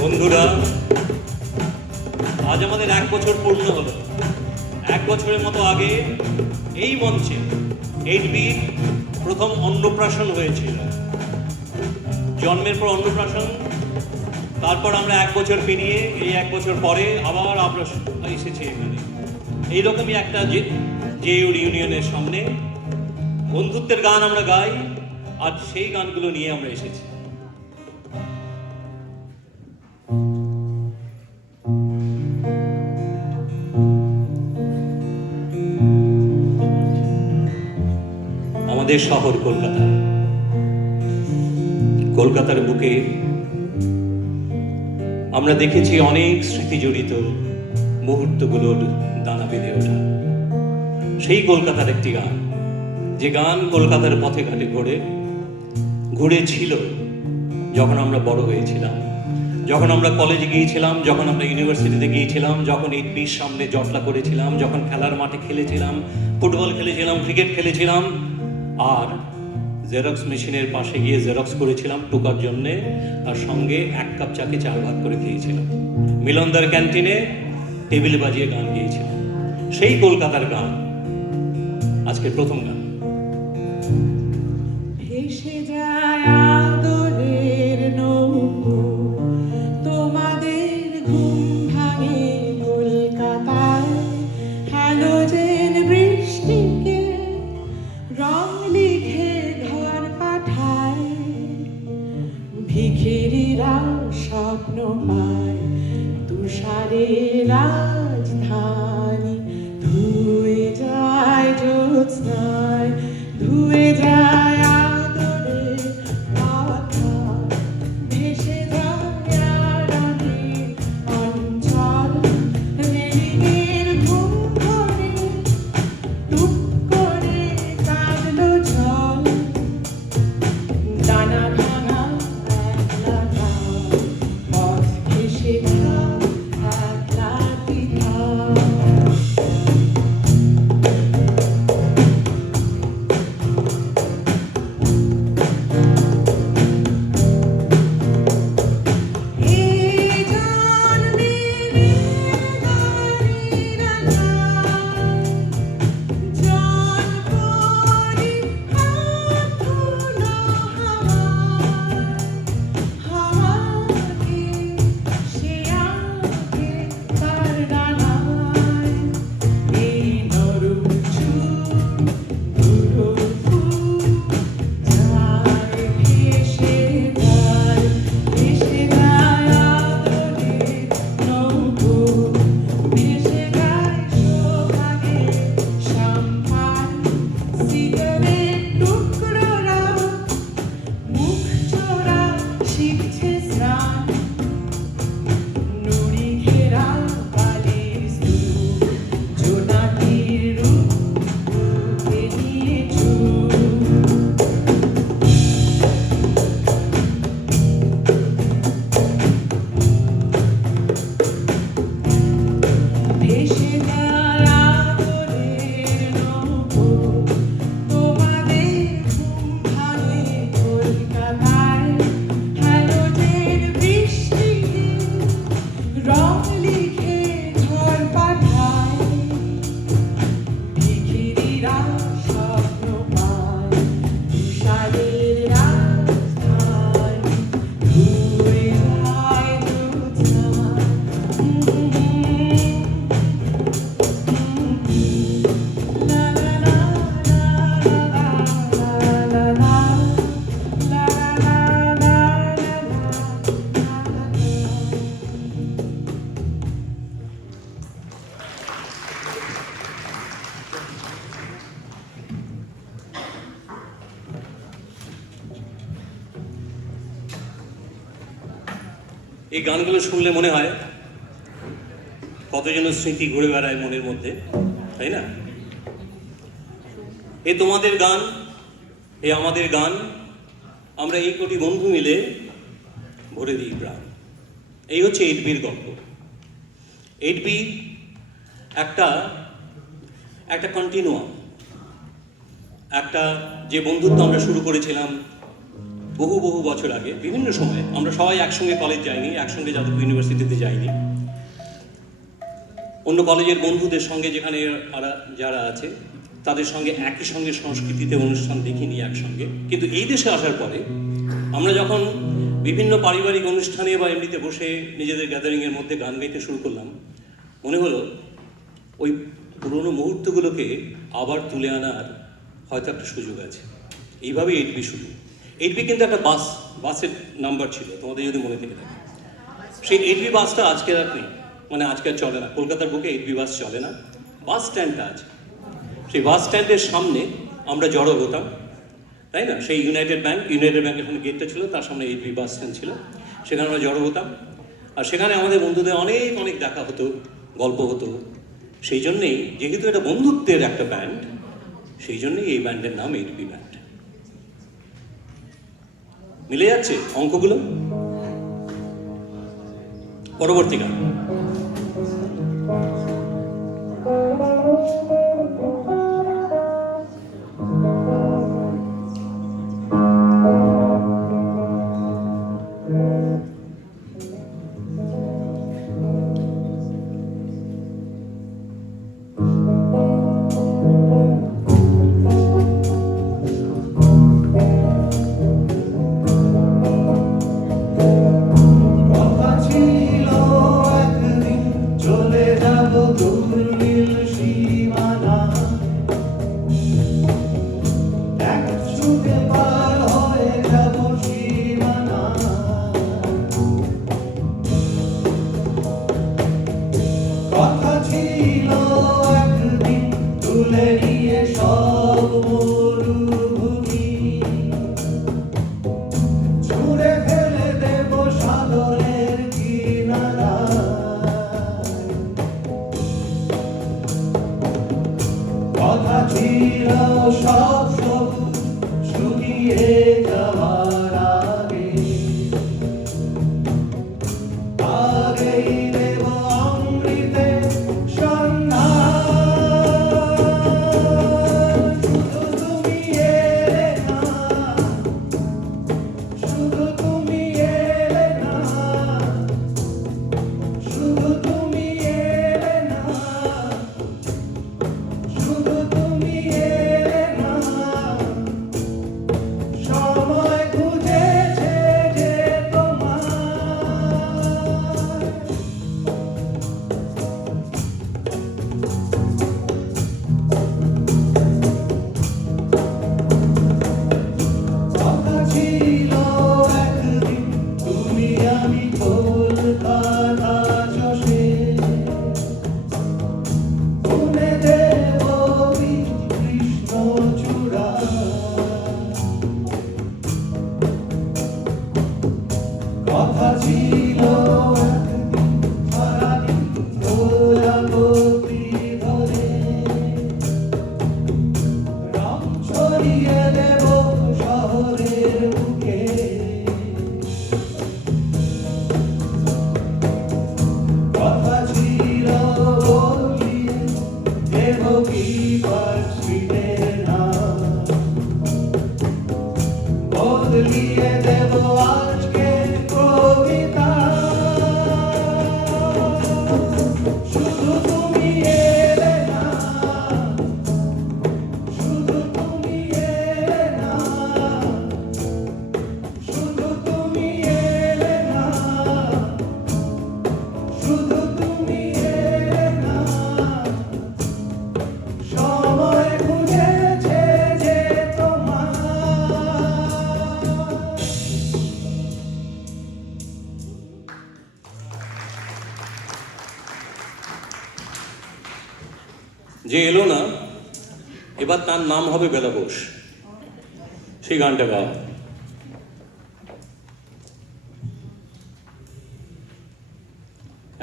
বন্ধুরা, আজ আমাদের 1 বছর পূর্ণ হলো। 1 বছরের মতো আগে এই মঞ্চে 8B'র প্রথম অন্নপ্রাশন হয়েছিল। জন্মের পর অন্নপ্রাশন, তারপর আমরা 1 বছর পেরিয়ে এই 1 বছর পরে আবার আমরা এসেছি এখানে। এইরকমই একটা জেইউ ইউনিয়নের সামনে বন্ধুত্বের গান আমরা গাই, আর সেই গানগুলো নিয়ে আমরা এসেছি। আমাদের শহর কলকাতা, কলকাতার বুকে আমরা দেখেছি অনেক স্মৃতি জড়িত মুহূর্তগুলোর দানা বেঁধে ওঠা। সেই কলকাতার একটি গান, যে গান কলকাতার পথে ঘাটে ঘুরেছিল যখন আমরা বড় হয়েছিলাম, যখন আমরা কলেজে গিয়েছিলাম, যখন আমরা ইউনিভার্সিটিতে গিয়েছিলাম, যখন 8B'র সামনে জটলা করেছিলাম, যখন খেলার মাঠে খেলেছিলাম, ফুটবল খেলেছিলাম, ক্রিকেট খেলেছিলাম, আর জেরক্স মেশিনের পাশে গিয়ে জেরক্স করেছিলাম টুকার জন্যে, আর সঙ্গে 1 কাপ চাকে 4 ভাগ করে খেয়েছিলাম। মিলনদার ক্যান্টিনে টেবিল বাজিয়ে গান গিয়েছিলাম। সেই কলকাতার গান আজকের প্রথম গান। ভেসে যায় আদরের নৌকো, তোমাদের ঘুম ভাঙে কলকাতায়, হ্যালোজেন বৃষ্টিকে রং লিখে ঘর পাঠায়, ভিখিরিরা স্বপ্ন পায় তুষারের রাজধানী, ধুয়ে যায় জ্যোৎস্নায়, ধুয়ে যায় আদরের মাথা, ভেসে যায় আরামের অঞ্চল, রেলিংয়ের ঘুম ধরে টুক করে কাঁদলো জল, দানা ভাঙা একলা গান, পথ ঘেঁষে যায় একলা দ্বিধা। এই গানগুলো শুনলে মনে হয় কত যেন স্মৃতি ঘুরে বেড়ায় মনের মধ্যে, তাই না? এ তোমাদের গান, এ আমাদের গান, আমরা এই কোটি বন্ধু মিলে ভরে দিই প্রাণ। এই হচ্ছে 8B'র গল্প। 8B একটা কন্টিনিউয়াম, একটা যে বন্ধুত্ব আমরা শুরু করেছিলাম বহু বহু বছর আগে, বিভিন্ন সময়ে আমরা সবাই একসঙ্গে কলেজ যাইনি, একসঙ্গে যাদবপুর ইউনিভার্সিটিতে যাইনি, অন্য কলেজের বন্ধুদের সঙ্গে যেখানে যারা আছে তাদের সঙ্গে একই সঙ্গে সংস্কৃতিতে অনুষ্ঠান দেখিনি একসঙ্গে। কিন্তু এই দেশে আসার পরে আমরা যখন বিভিন্ন পারিবারিক অনুষ্ঠানে বা এমনিতে বসে নিজেদের গ্যাদারিংয়ের মধ্যে গান গাইতে শুরু করলাম, মনে হলো ওই পুরনো মুহূর্তগুলোকে আবার তুলে আনার হয়তো একটা সুযোগ আছে। এইভাবেই 8B শুরু। 8B কিন্তু একটা বাসের নাম্বার ছিল, তোমাদের যদি মনে থেকে থাকে। সেই 8B বাসটা আজকে আর নেই, মানে আজকে আর চলে না। কলকাতার বুকে 8B বাস চলে না, বাস স্ট্যান্ডটা আছে। সেই বাস স্ট্যান্ডের সামনে আমরা জড়ো হতাম, তাই না? সেই ইউনাইটেড ব্যাংকের এখানে গেটটা ছিল, তার সামনে 8B বাস স্ট্যান্ড ছিল, সেখানে আমরা জড়ো হতাম। আর সেখানে আমাদের বন্ধুদের অনেক অনেক দেখা হতো, গল্প হতো। সেই জন্যেই, যেহেতু এটা বন্ধুত্বের একটা ব্যান্ড, সেই জন্যই এই ব্যান্ডের নাম 8B ব্যান্ড। মিলে যাচ্ছে অঙ্কগুলো? পরবর্তী গান। যে এলো না, এবার তার নাম হবে বেলা বোস, সেই গানটা গাওয়া।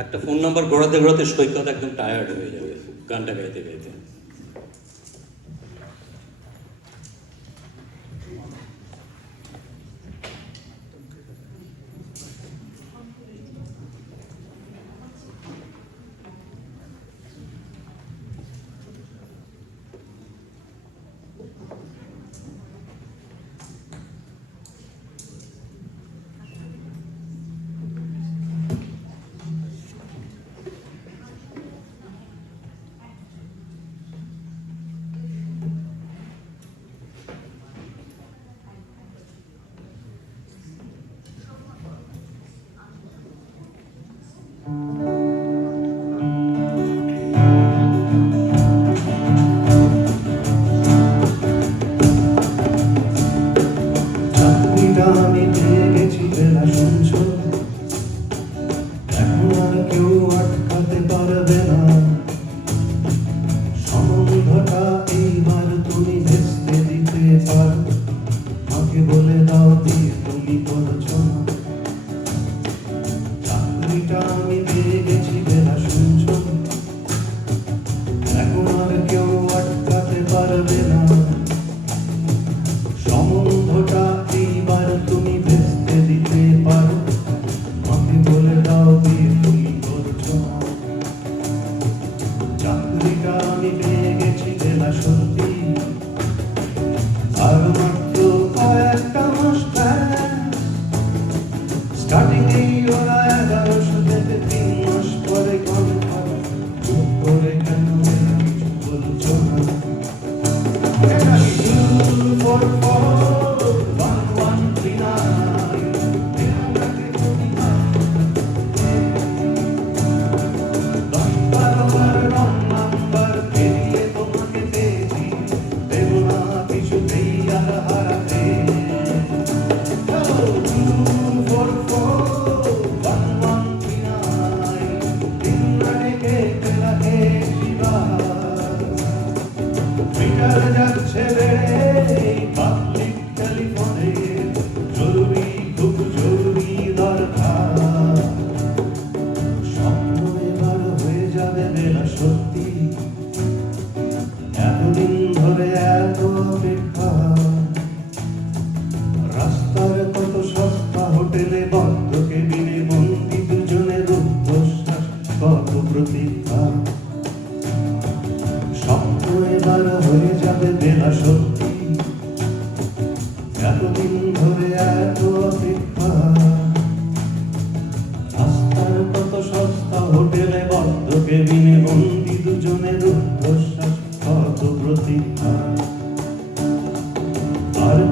একটা ফোন নাম্বার ঘোরাতে ঘোরাতে সৈকত একদম টায়ার্ড হয়ে যাবে গানটা গাইতে গাইতে।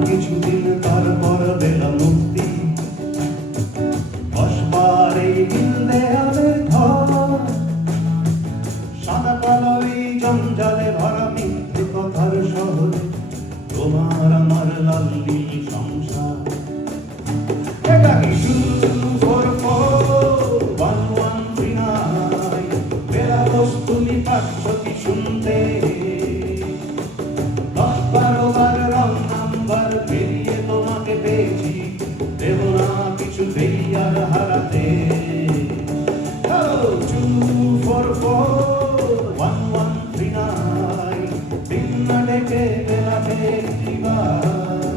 কিছুদিন তারপর বেলা মুক্তি, বসবার এই দিন দেয়ালের ঘর, সাদা কালো এই জঞ্জালে ভরা মিথ্যে কথার শহরে তোমার আমার লাল নীল সংসার। এটা কি শুধু 44139 বেলা বস্তুনি পাচ্ছ কি শুনতে? 10-12 বার রং নাম্বার পেরিয়ে তোমাকে পেয়েছি, দেব না কিছুতেই আর হারাতে। 2441139 দিন না ডেকে বেলাতে একটিবার,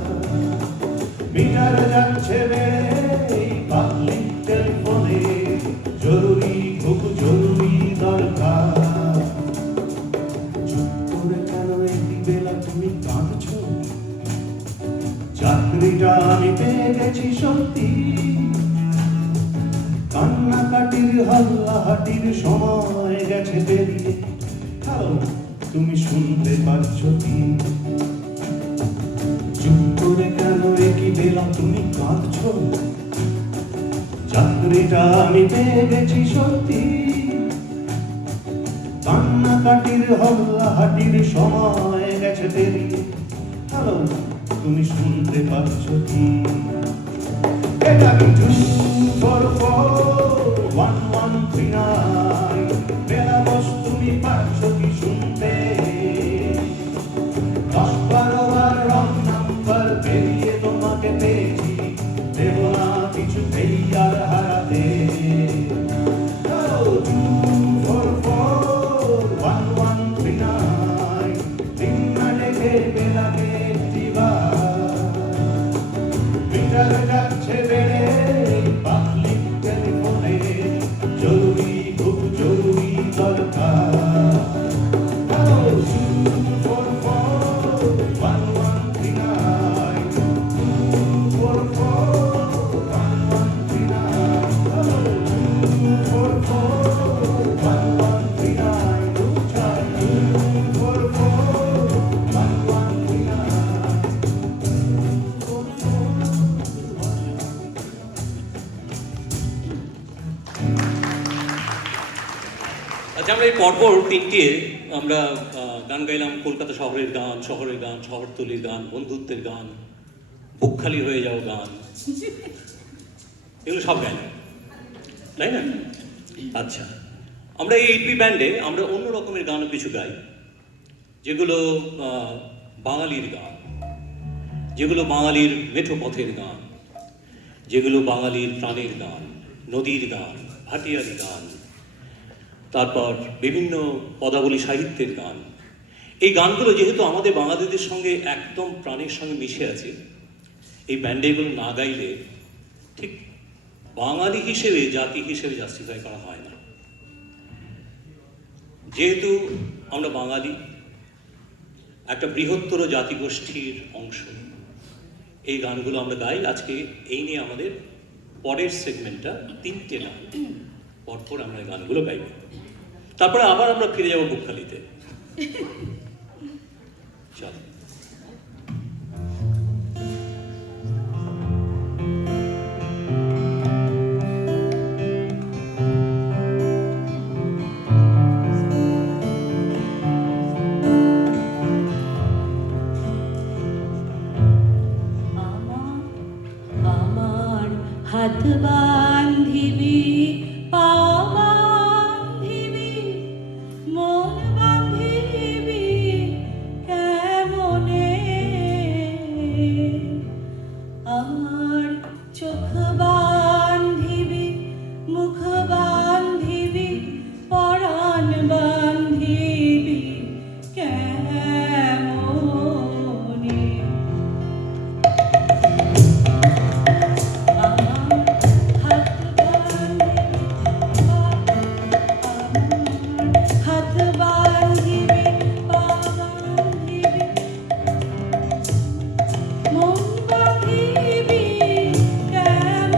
মিটার যাচ্ছে বেড়ে পাবলিক টেলিফোনে, জরুরি খুব জরুরি দরকার। চুপ করে কেন একটি বেলা তুমি কাঁদছো? চাকরিটা আমি পেয়ে গেছি সত্যি, কান্নাকাটির হাল্লাহাটির সময় গেছে পেরিয়ে। হ্যালো, তুমি শুনতে পাচ্ছ কি? চুপ করে কেন একই বেলা তুমি কাঁদছো? চাকরিটা আমি পেয়ে গেছি সত্যি, কান্নাকাটির হাল্লাহাটির সময় গেছে পেরিয়ে। হ্যালো, তুমি শুনতে পাচ্ছ কি? এটা কি 2441139 বেলা বস তুমি পাচ্ছ কি শুনতে? 10-12 বার রং নাম্বার পেরিয়ে তোমাকে পেয়েছি, দেব না কিছুতেই আর হারাতে। 2441139 দিন না ডেকে বেলাকে একটিবার, মিটার যাচ্ছে বেড়ে পাবলিক টেলিফোনে, জরুরি খুব জরুরি দরকার। 2441139 আচ্ছা, আমরা এই পরপর তিনটে আমরা গান গাইলাম। কলকাতা শহরের গান, শহরতলির গান, বন্ধুত্বের গান, বুকখালি হয়ে যাও গান, এগুলো সব গাইলাম, তাই না? আচ্ছা, আমরা এই এইচপি ব্যান্ডে আমরা অন্য রকমের গানও কিছু গাই, যেগুলো বাঙালির গান, যেগুলো বাঙালির মেঠো পথের গান, যেগুলো বাঙালির প্রাণের গান, নদীর গান, ভাটিয়ারি গান, তারপর বিভিন্ন পদাবলী সাহিত্যের গান। এই গানগুলো যেহেতু আমাদের বাঙালিদের সঙ্গে একদম প্রাণের সঙ্গে মিশে আছে, এই ব্যান্ডে এগুলো না গাইলে ঠিক বাঙালি হিসেবে, জাতি হিসেবে জাস্টিফাই করা হয় না। যেহেতু আমরা বাঙালি, একটা বৃহত্তর জাতিগোষ্ঠীর অংশ, এই গানগুলো আমরা গাই। আজকে এই নিয়ে আমাদের পরের সেগমেন্টটা তিনটে গান, পরপর আমরা এই গানগুলো গাইব। তারপরে আবার আমরা ফিরে যাবো বুকখালিতে। চল। আমার হাত বান্ধিবি, পা বান্ধিবি, মন বান্ধিবি কেমনে? আমার চোখ বান্ধিবি, মুখ বান্ধিবি, পরাণ বান্ধিবি কেমনে? হাত বান্ধিবি, পা বান্ধিবি, মন বান্ধিবি কেমনে?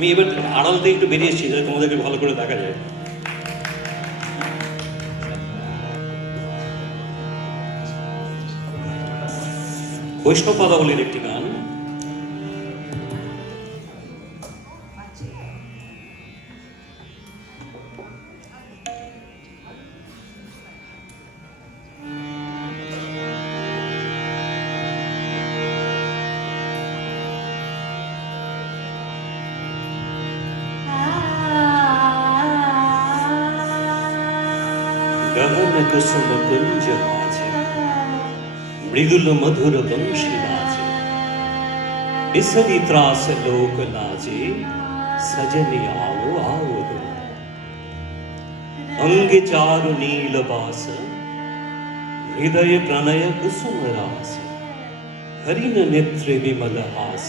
আমি এবার আড়াল থেকে একটু বেরিয়ে এসেছি যাতে তোমাদেরকে ভালো করে দেখা যায়। বৈষ্ণব পদাবলীর একটি গান। गहन कुसुम कुंज नाचे, मृदुल मधुर वंशी नाचे, बिसरी त्रास लोक लाजे, सजनी आओ आओ दो। अंग चारु नील बास, हृदय प्रणय कुसुम रास, हरिन नेत्र विमल हास,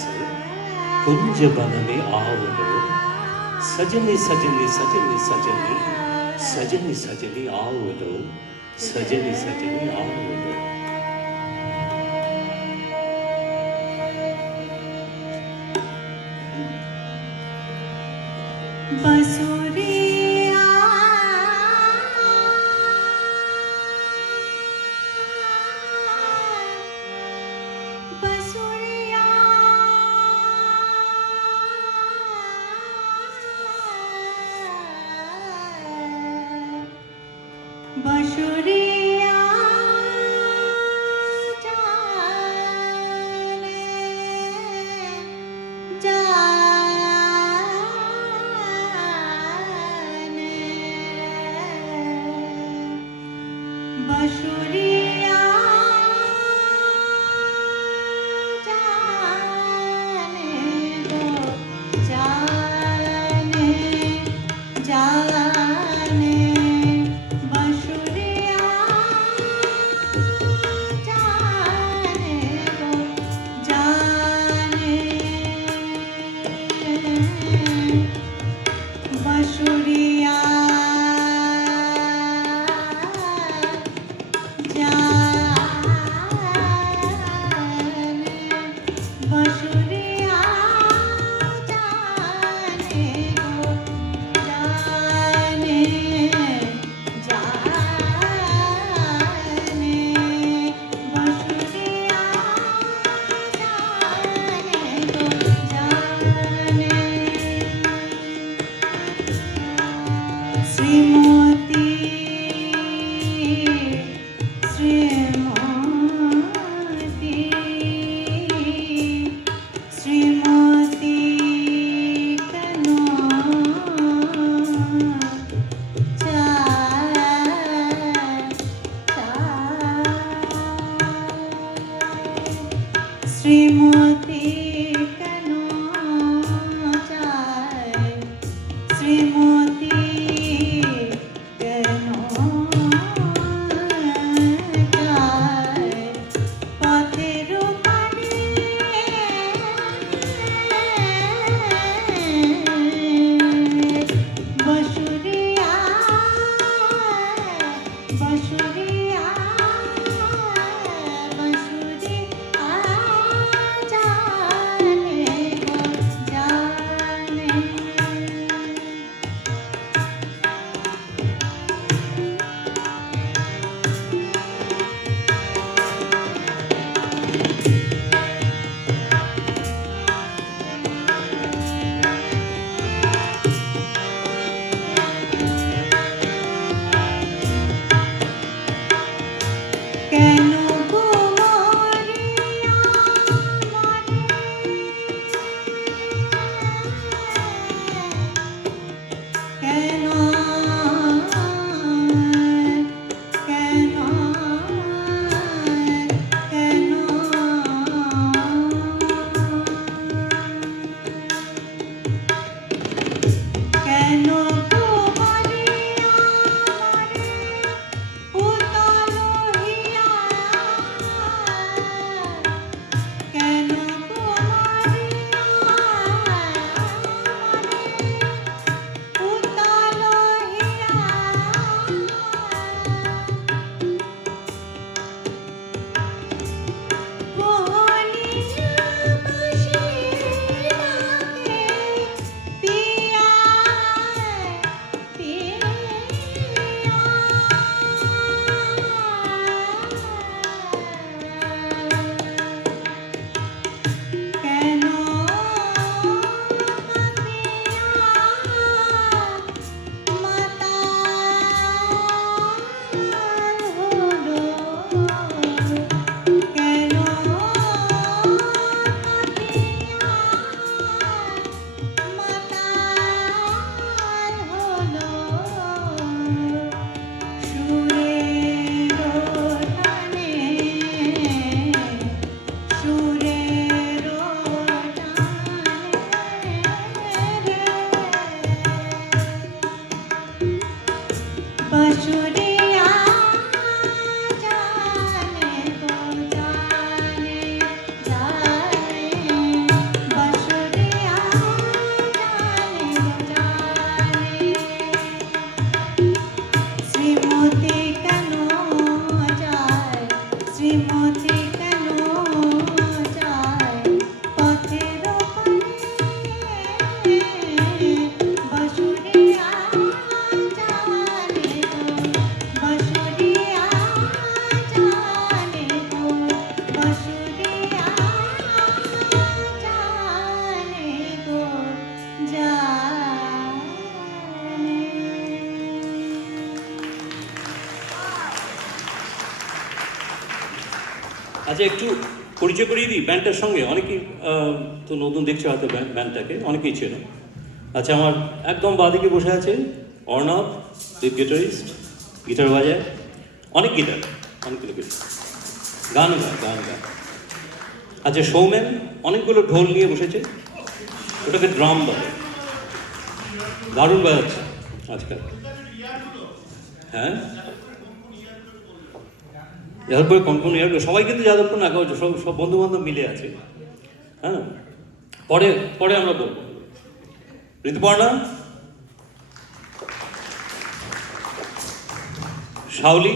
कुंज बन में आओ दो। सजनी सजनी सजनी सजनी सजनी सजनी आओ लो, सजनी सजनी आओ लो। बसुरिया बसुरिया बसुरिया बसुरिया जाने दो जाने जाने बसुरिया जाने दो जाने बसुरिया श्रीमती श्रीमती श्रीमती कनो श्रीमती कनो श्रीमती আচ্ছা, একটু পরিচয় করিয়ে দিই ব্যান্ডটার সঙ্গে। অনেকেই তো নতুন দেখছে হয়তো ব্যান্ডটাকে, অনেকেই চেনো। আচ্ছা, আমার একদম বাঁদিকে বসে আছে অর্ণব, লিড গিটারিস্ট, গিটার বাজায়, অনেক গিটার, অনেকগুলো গিটার, গান গায়। আচ্ছা, সৌমেন অনেকগুলো ঢোল নিয়ে বসেছে, ওটাকে ড্রাম বলে, দারুণ বাজাচ্ছে আজকাল। হ্যাঁ, যাদবপুরে কোন ইয়ার, সবাই কিন্তু যাদবপুর না, সব বন্ধু বান্ধব মিলে আছে। হ্যাঁ, পরে আমরা বলবো। ঋতুপর্ণা, শাওলি,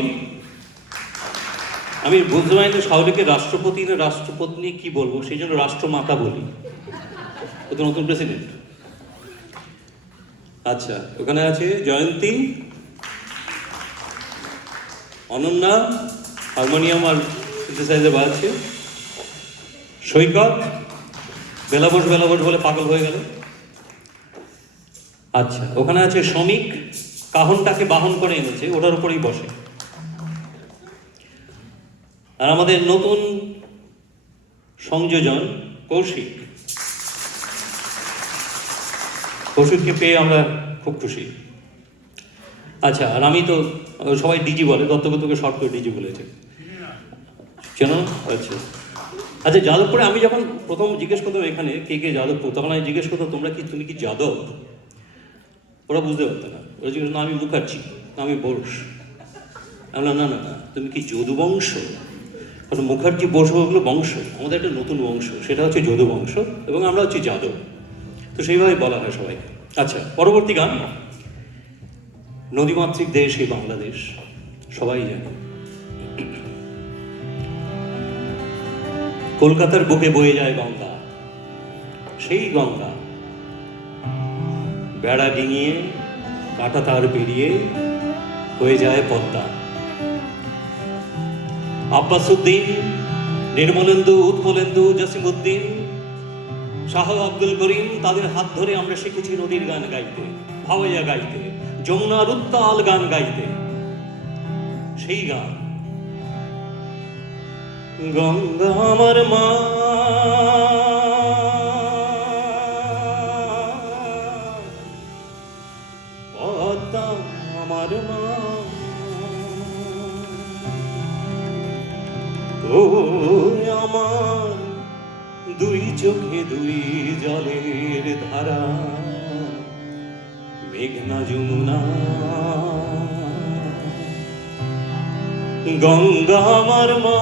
আমি বুঝতে পারি না শাওলিকে রাষ্ট্রপতি না রাষ্ট্রপত্নী কি বলবো, সেই জন্য রাষ্ট্রমাতা বলি, ও তো নতুন প্রেসিডেন্ট। আচ্ছা, ওখানে আছে জয়ন্তী, অনন্যা হারমোনিয়াম আর সিনথেসাইজার বাজাচ্ছে, সৈকত বেলাবস বলে পাগল হয়ে গেল। আচ্ছা, ওখানে আছে শ্রমিক, কাহনটাকে বাহন করে এনেছে, ওটার উপরেই বসে। আর আমাদের নতুন সংযোজন কৌশিককে পেয়ে আমরা খুব খুশি। আচ্ছা, আর আমি তো, সবাই ডিজি বলে, দত্তগতকে শর্ট করে ডিজি বলেছে, চেনো? আচ্ছা আচ্ছা, যাদবপুরে আমি যখন প্রথম জিজ্ঞেস করতাম এখানে কে যাদবপুর, তখন আমি জিজ্ঞেস করতাম তুমি কি যাদব? ওরা বুঝতে পারতো না, ওরা জিজ্ঞেস না আমি মুখার্জি, আমি বোস। আমি না, তুমি কি যদুবংশ? কারণ মুখার্জি বোস ওগুলো বংশ, আমাদের একটা নতুন বংশ, সেটা হচ্ছে যদুবংশ, এবং আমরা হচ্ছে যাদব, তো সেইভাবে বলা হয় সবাইকে। আচ্ছা, পরবর্তী গান, নদীমাতৃক দেশ এই বাংলাদেশ, সবাই জানে। কলকাতার বুকে বয়ে যায় গঙ্গা, সেই গঙ্গা বেড়া ডিঙিয়ে কাঁটা তার পেরিয়ে হয়ে যায় পদ্মা। আব্বাসউদ্দিন, নির্মলেন্দু, উৎপলেন্দু, জসিমউদ্দিন, শাহ আব্দুল করিম, তাদের হাত ধরে আমরা শিখেছি নদীর গান গাইতে, ভাওয়াইয়া গাইতে, যমুনার উত্তাল গান গাইতে। সেই গান, গঙ্গা আমার মা, পদ্মা আমার মা, ও আমার দুই চোখে দুই জলের ধারা, মেঘনা যমুনা। গঙ্গা আমার মা,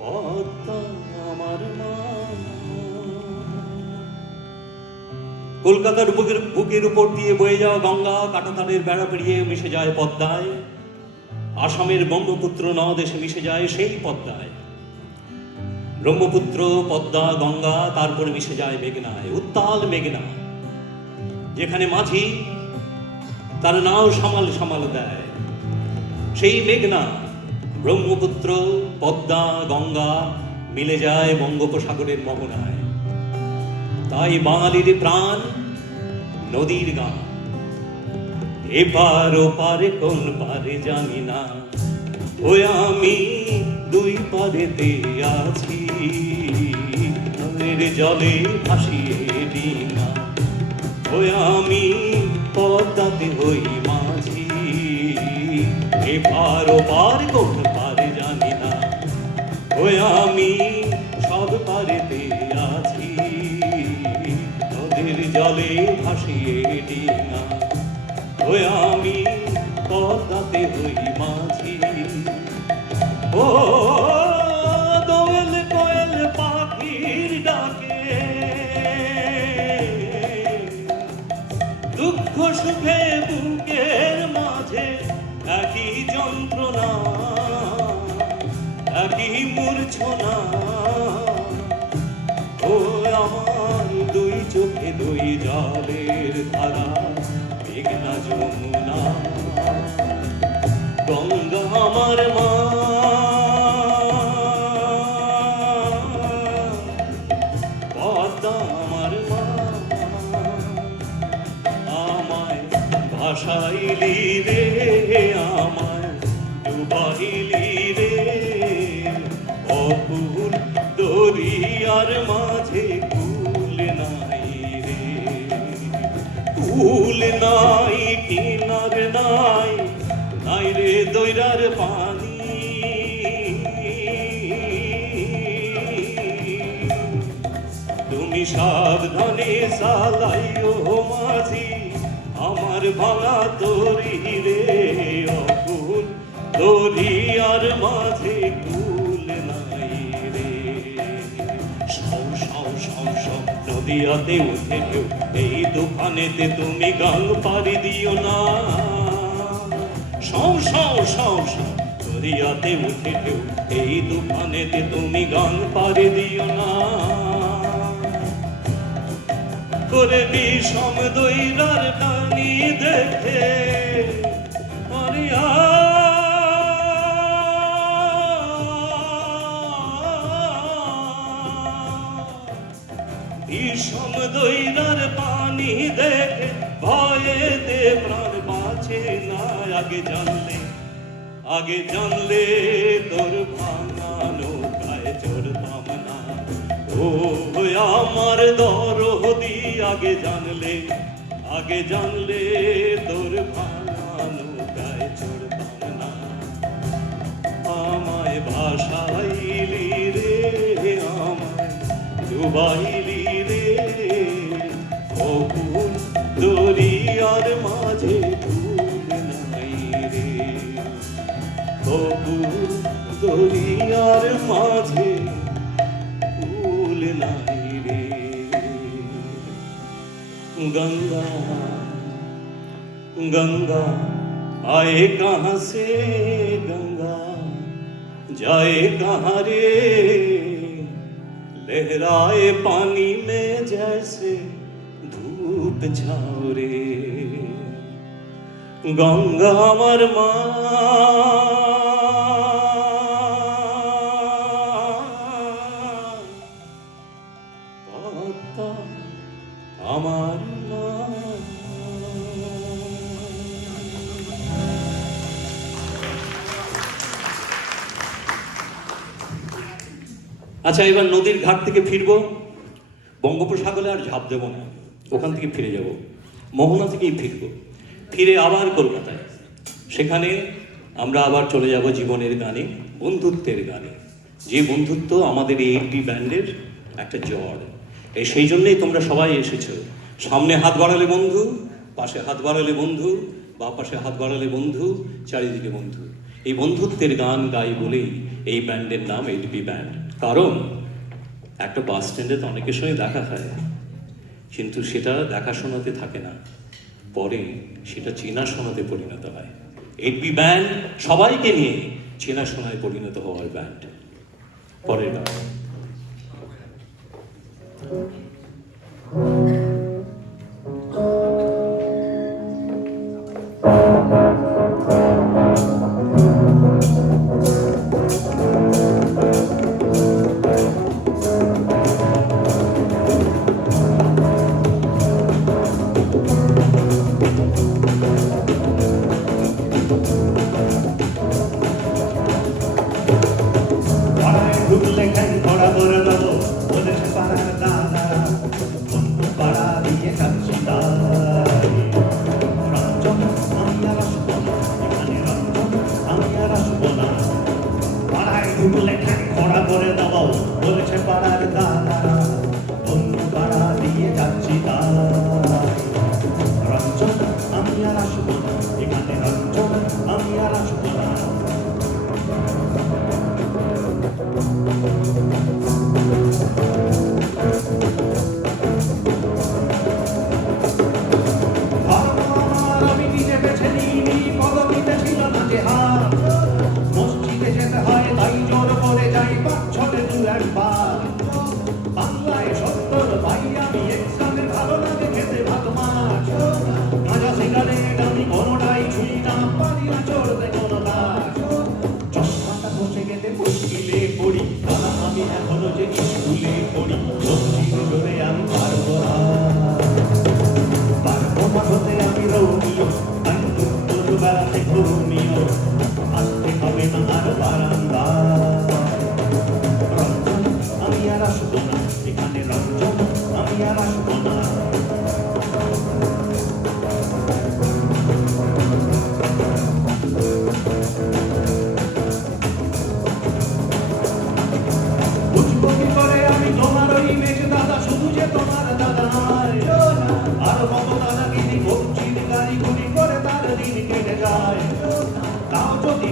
পদ্মা আমার মা। কলকাতার বুকের উপর দিয়ে বয়ে যাওয়া গঙ্গা কাঁটাতারের বেড়া পেরিয়ে মিশে যায় পদ্মায়, আসামের ব্রহ্মপুত্র নদ এসে মিশে যায় সেই পদ্মায়। ব্রহ্মপুত্র, পদ্মা, গঙ্গা, তারপরে মিশে যায় মেঘনায়, উত্তাল মেঘনা, যেখানে মাঝি তার নাও সামাল দেয়। সেই মেঘনা, ব্রহ্মপুত্র, পদ্মা, গঙ্গা মিলে যায় বঙ্গোপসাগরের মোহনায়। তাই বাঙালির প্রাণ নদীর গান, এপার ওপারে কোন পারে জানি না, ওই আমি দুই পারেতে আছি, নদের জলে ভাসিয়ে ডিঙা, ওই আমি পদ্মাতে হই মাঝি, এপার ওপার কোন পারে জানি না, ওই আমি সব পারেতে আছি, নদের জলে ভাসিয়ে ডিঙা, ওই আমি পদ্মাতে হই মাঝি। ও দোয়েল কোয়েল পাখির ডাকে, দুঃখ সুখে বুকের মাঝে একই যন্ত্রণা, একই মূর্ছনা, ও আমার দুই চোখে দুই জলের ধারা, মেঘনা যমুনা। গঙ্গা আমার মা, পদ্মা আমার মা, আমায় ভাসাইলি রে আমায় ডুবাইলি রে অকুল দরিয়ার মাঝে কুল নাই রে কুল নাই কিনার নাই নাই রে দৈরার পানি তুমি সাবধানে চালাইও মাঝি আমার ভাঙা তরি রে অকুল দরিয়ার মাঝে কুল নাই রে সৌ সৌ সৌ সৌ নদিয়াতে উঠে কেউ এই তুফানেতে তুমি গান পারি দিও না সৌ সৌ সৌ সৌ নদিয়াতে উঠে কেউ এই তুফানেতে তুমি গান পারি দিও না করে বিষম দৈরার কানি দেখে বিষম দৈরার পানি দেখে ভয়েতে প্রাণ বাঁচে না আগে জানলে তোর ভাঙানো গায়ে চড়তাম না ও আমার দরদি আগে জানলে তোর ভাঙানো গায়ে চড়তাম না আমায় ভাসাইলি রে আমায় ডুবাইলি রে অকুল দরিয়ার মাঝে কুল নাই রে অকুল দরিয়ার মাঝে কুল নাই রে गंगा गंगा आए कहाँ से गंगा जाए कहाँ रे लहराए पानी में जैसे धूप छाओ रे गंगा अमर माँ पता আমার আচ্ছা এবার নদীর ঘাট থেকে ফিরবো বঙ্গোপসাগরে আর ঝাঁপ দেবো না ওখান থেকে ফিরে যাব মোহনা থেকেই ফিরবো ফিরে আবার কলকাতায় সেখানে আমরা আবার চলে যাব জীবনের গানে বন্ধুত্বের গানে যে বন্ধুত্ব আমাদের এই একটি ব্যান্ডের একটা জ্বর এই সেই জন্যই তোমরা সবাই এসেছো সামনে হাত বাড়ালে বন্ধু পাশে হাত বাড়ালে বন্ধু বা পাশে হাত বাড়ালে বন্ধু চারিদিকে বন্ধু এই বন্ধুত্বের গান গাই বলেই এই ব্যান্ডের নাম এইচবি ব্যান্ড কারণ একটা বাস স্ট্যান্ডে তো অনেকের সঙ্গে দেখা হয় কিন্তু সেটা দেখাশোনাতে থাকে না পরে সেটা চেনাশোনাতে পরিণত হয় এইচবি ব্যান্ড সবাইকে নিয়ে চেনাশোনায় পরিণত হওয়ার ব্যান্ড পরের গান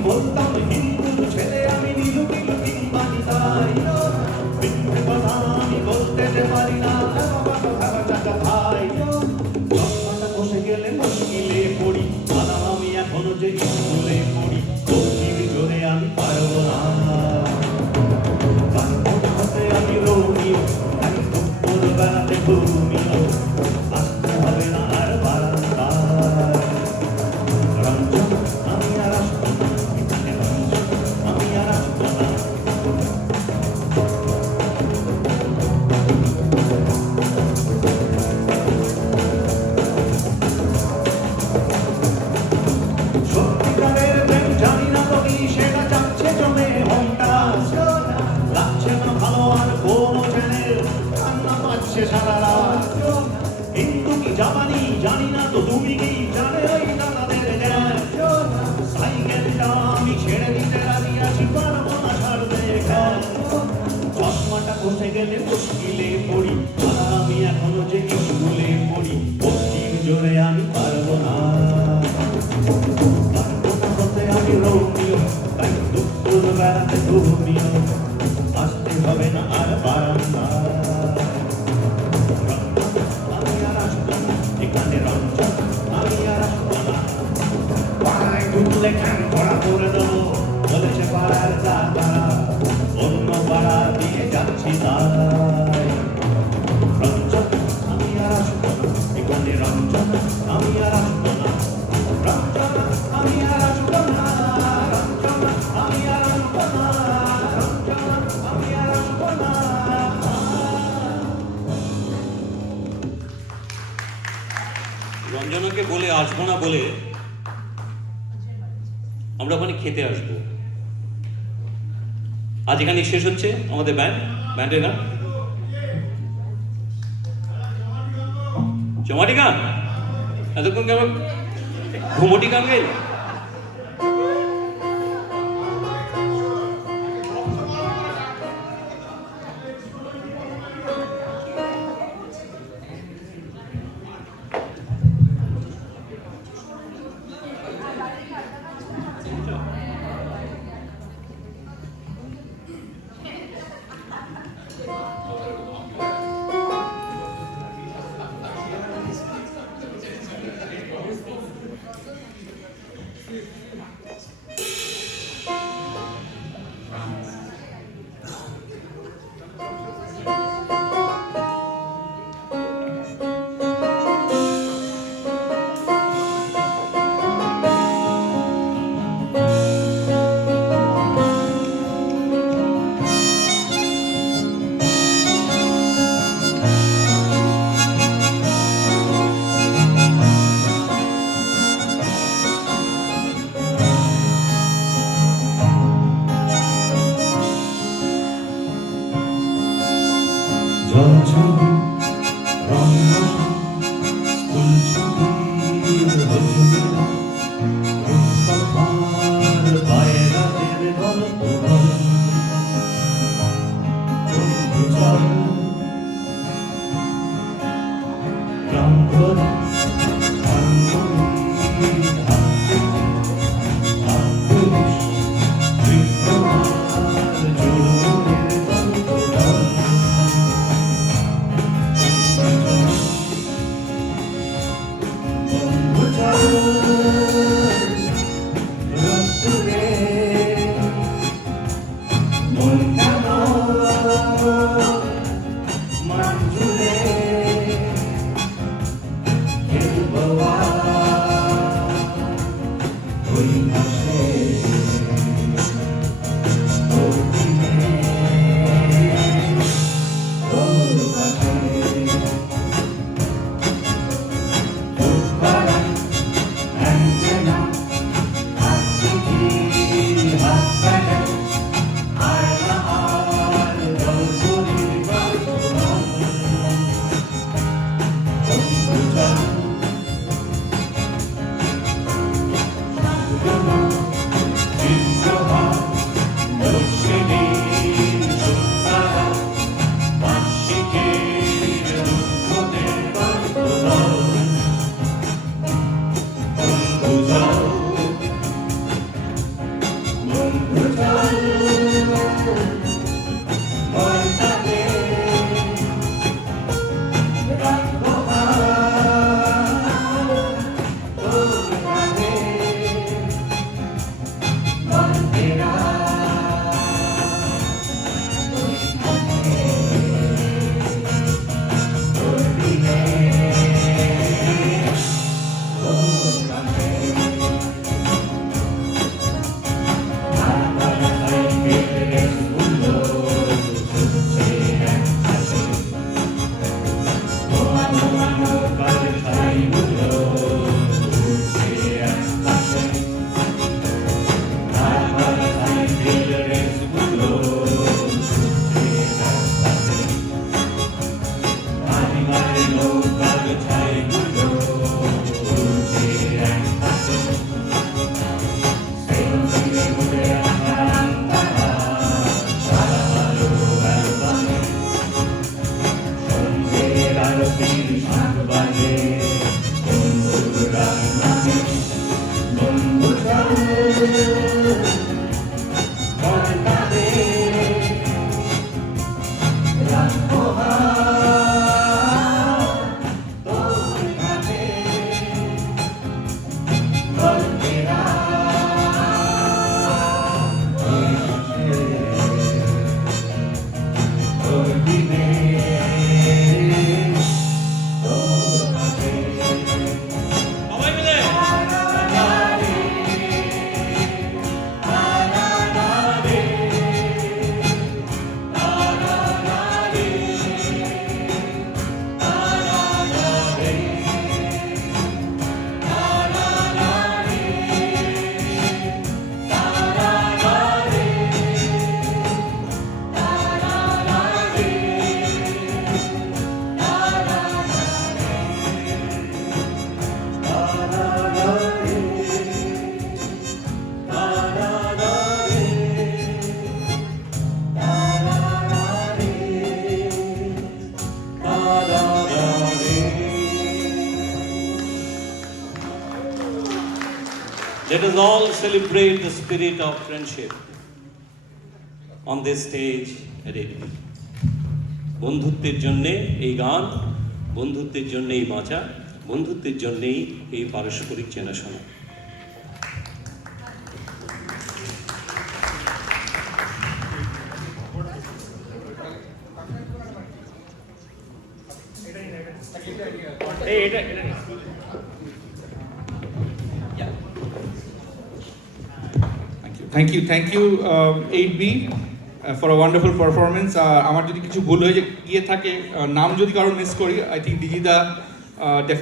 বলতাম হিন্দুর ছেলে আমি নীলু নীলু কিংবানি তাই মিথ্যে কথা আমি বলতে যে পারি না ভাই চশমাটা বসে গেলে মুশকিলে পড়ি দাদা আমি এখনো যে স্কুলে পড়ি বলছির জোরে আমি পারবো না পারবো না হতে আমি রোমিও আমি দুপুর বেড়াতে ঘুমিও আসতে হবে না আর বারান্দায় রঞ্জন আমি আর আসবো না এখানে রঞ্জন আমি আর আসবো না সত্যিকারের প্রেম জানি না তো কি সেটা যাচ্ছে জমে হন্টা লাগছে না ভালো আর কোনো চ্যানেল কান্না পাচ্ছে সারা রাত কিন্তু কি জাপানি জানি না তো তুমি কি জানে ওই দাদাদের জ্ঞান সাইকেলটা আমি ছেড়ে দিতে রাজি আছি পারবো না ছাড়তে খেল চশমাটা বসে গেলে মুশকিলে পড়ি আর আমি এখনো যে স্কুলে পড়ি পশ্চিম জোরে আমি পারবো না পারবো না হতে আমি রোমিও তাই দুপুর বেড়াতে ঘুমিও আসতে হবে না আর বারান্দায় আমি আর আসবো না এখানে রঞ্জন আমি আর আসবো না পাড়ায় ঢুকলে খ্যান করা করে দেবো বলেছে পাড়ার দাদা অন্য পাড়া দিয়ে যাচ্ছি তাই রঞ্জন আমি আর আসবো না এখানে রঞ্জন আমি আর আসবো না রঞ্জন আমি আর আসবো না রঞ্জন আমি আর আসবো না রঞ্জন আমি আর আসবো না রঞ্জনাকে বলে আসবো না বলে আমরা ওখানে খেতে আসবো। আজ এখানে শেষ হচ্ছে আমাদের ব্যান্ডের গান জমাটি গান এতক্ষণ কি আমরা ঘুমটি গান গাইল জল ছবি রং স্কুল ছবির হজুরা রূপকথার বাইরাদের গল্প বন্ধু চল রং করে and লাগে বন্ধুরা লাগে বন্ধু চলে ঘন্টাবে রাখবো হাত তোর কাছে গল্পেরা তোর দিনে সবাই মিলে Let us all celebrate the spirit of friendship on this stage at 8B. বন্ধুত্বের জন্যে এই গান, বন্ধুত্বের জন্যে এই বাঁচা, বন্ধুত্বের জন্যেই এই পারস্পরিক চেনাশোনা। Thank you, 8B, for a wonderful performance. আমার যদি কিছু ভুল হয়ে গিয়ে থাকে, নাম যদি কারো মিস করি, I think Dijida